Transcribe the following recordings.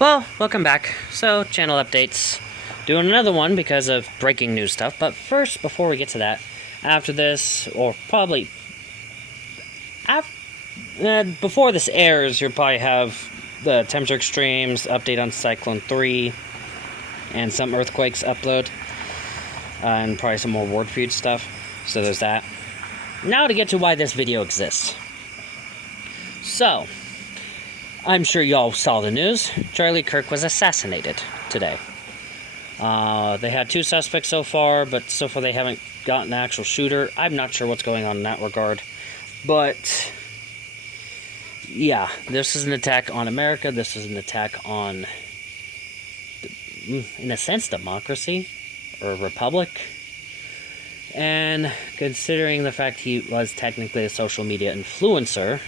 Well, welcome back. So, channel updates. Doing another one because of breaking news stuff. But first, before we get to that, after this, or probably before this airs, you'll probably have the temperature extremes, update on Cyclone 3, and some earthquakes upload. And probably some more Ward Feud stuff. So there's that. Now to get to why this video exists. So, I'm sure y'all saw the news. Charlie Kirk was assassinated today. They had 2 suspects so far, but so far they haven't gotten the actual shooter. I'm not sure what's going on in that regard. But, yeah, this is an attack on America. This is an attack on, in a sense, democracy, or republic. And considering the fact he was technically a social media influencer,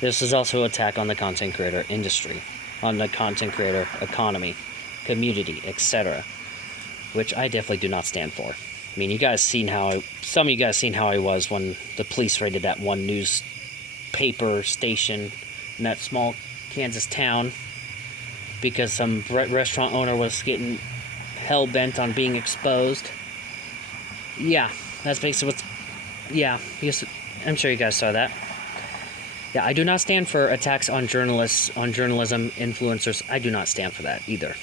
this is also an attack on the content creator industry, on the content creator economy, community, etc. Which I definitely do not stand for. I mean, you guys seen how some of you guys seen how I was when the police raided that one newspaper station in that small Kansas town because some restaurant owner was getting hell-bent on being exposed. Yeah, that's basically what's... Yeah, I'm sure you guys saw that. Yeah, I do not stand for attacks on journalists, on journalism, influencers. I do not stand for that either.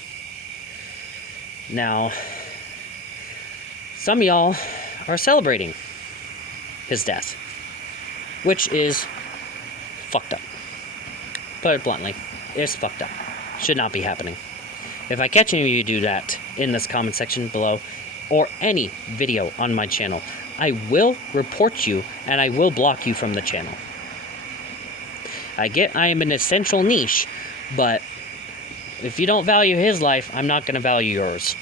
Now, some of y'all are celebrating his death, which is fucked up. Put it bluntly, it's fucked up. Should not be happening. If I catch any of you do that in this comment section below, or any video on my channel, I will report you and I will block you from the channel. I am an essential niche, but if you don't value his life, I'm not going to value yours.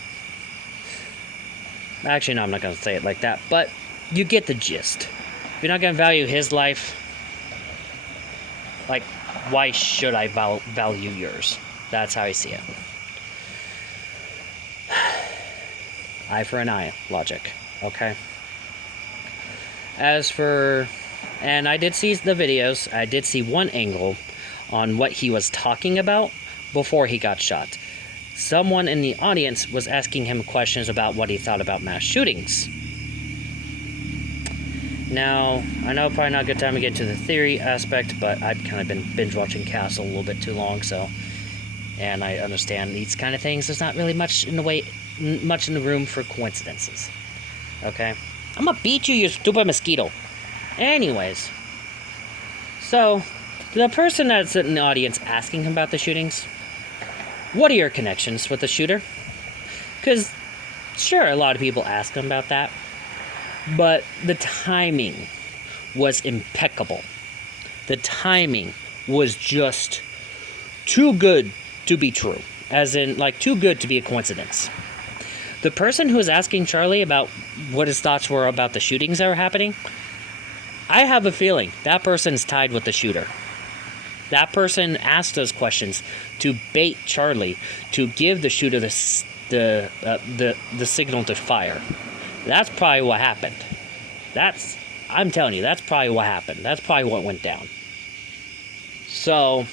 Actually, no, I'm not going to say it like that, but you get the gist. If you're not going to value his life, like, why should I value yours? That's how I see it. Eye for an eye logic, okay? As for... And I did see the videos. I did see one angle on what he was talking about before he got shot. Someone in the audience was asking him questions about what he thought about mass shootings. Now, I know probably not a good time to get to the theory aspect, but I've kind of been binge-watching Castle a little bit too long, so... And I understand these kind of things. There's not really much in the room for coincidences. Okay? I'm gonna beat you, you stupid mosquito. Anyways, so, the person that's in the audience asking him about the shootings, what are your connections with the shooter? Because, sure, a lot of people ask him about that, but the timing was impeccable. The timing was just too good to be true. As in, like, too good to be a coincidence. The person who was asking Charlie about what his thoughts were about the shootings that were happening, I have a feeling that person's tied with the shooter. That person asked those questions to bait Charlie to give the shooter the signal to fire. That's probably what happened. I'm telling you, that's probably what happened. That's probably what went down. So,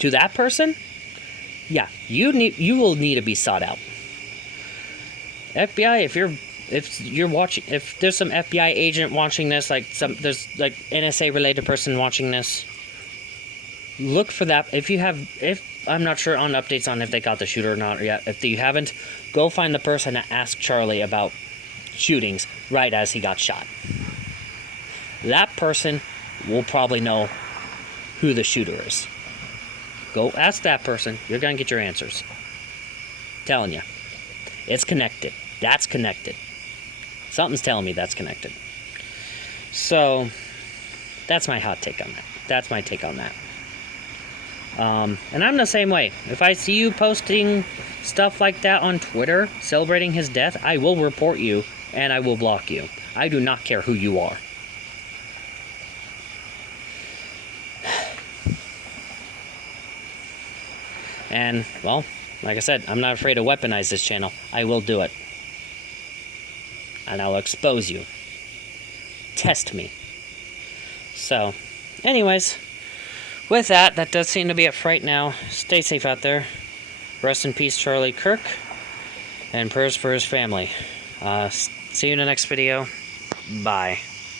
to that person, yeah, you will need to be sought out. FBI, if you're watching, if there's some FBI agent watching this, there's NSA related person watching this, look for that. If I'm not sure on updates on if they got the shooter or not yet. If you haven't, go find the person that asked Charlie about shootings right as he got shot. That person will probably know who the shooter is. Go ask that person. You're gonna get your answers. Telling you, it's connected. That's connected. Something's telling me that's connected. So, that's my hot take on that. That's my take on that. And I'm the same way. If I see you posting stuff like that on Twitter, celebrating his death, I will report you, and I will block you. I do not care who you are. And, well, like I said, I'm not afraid to weaponize this channel. I will do it. And I'll expose you. Test me. So, anyways, with that, that does seem to be it for right now. Stay safe out there. Rest in peace, Charlie Kirk. And prayers for his family. See you in the next video. Bye.